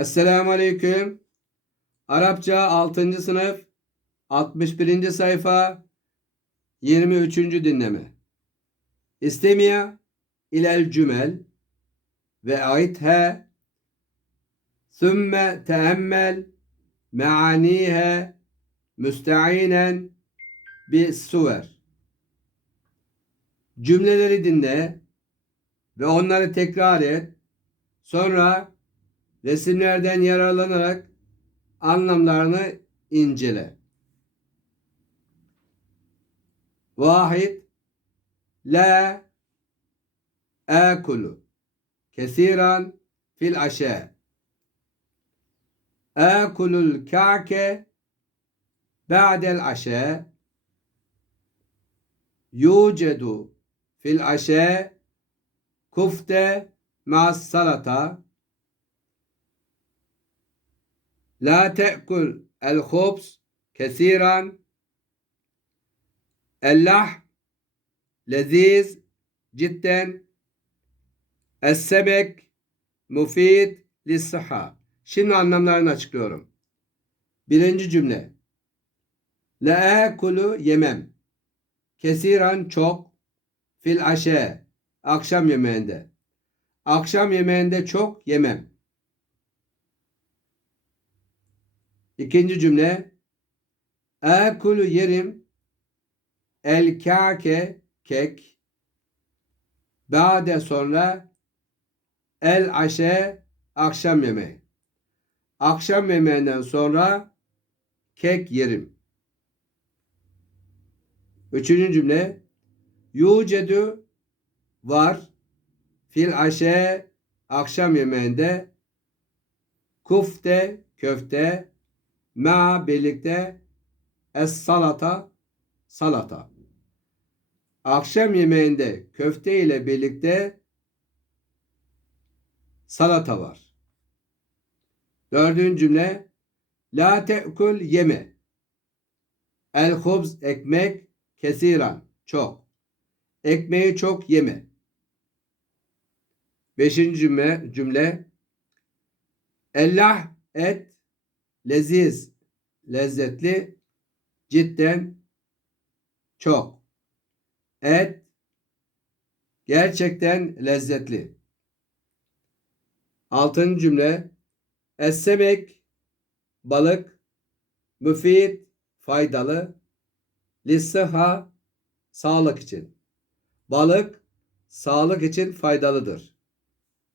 Esselamu Aleyküm. Arapça 6. sınıf 61. sayfa 23. dinleme. İstemiye ilel cümel ve aitha ثُمَّ teemmel meaniha müsteinen bi suver. Cümleleri dinle ve onları tekrar et. Sonra resimlerden yararlanarak anlamlarını incele. Vahid La akulu kesiran fil aşe. Akulul ka'ke ba'del aşe. Yucedu fil aşe kufte ma'as salata La te'kul el hubs kesiran ellah leziz cidden essebek mufid lissıha. Şimdi anlamlarını açıklıyorum. Birinci cümle. La kulu yemem. Kesiran çok. Fil aşe. Akşam yemeğinde. Akşam yemeğinde çok yemem. İkinci cümle. Ekulu yerim. El kake kek. Bade sonra el aşe akşam yemeği. Akşam yemeğinden sonra kek yerim. Üçüncü cümle. Yucedu var. Fil aşe akşam yemeğinde kufte köfte ma birlikte es salata salata. Akşam yemeğinde köfte ile birlikte salata var. Dördüncü cümle La te'kul yeme. El hubz ekmek kesiran çok. Ekmeği çok yeme. Beşinci cümle, cümle Ellah et leziz lezzetli cidden çok. Et gerçekten lezzetli. Altıncı cümle Essemek balık müfit faydalı lissaha sağlık için. Balık sağlık için faydalıdır.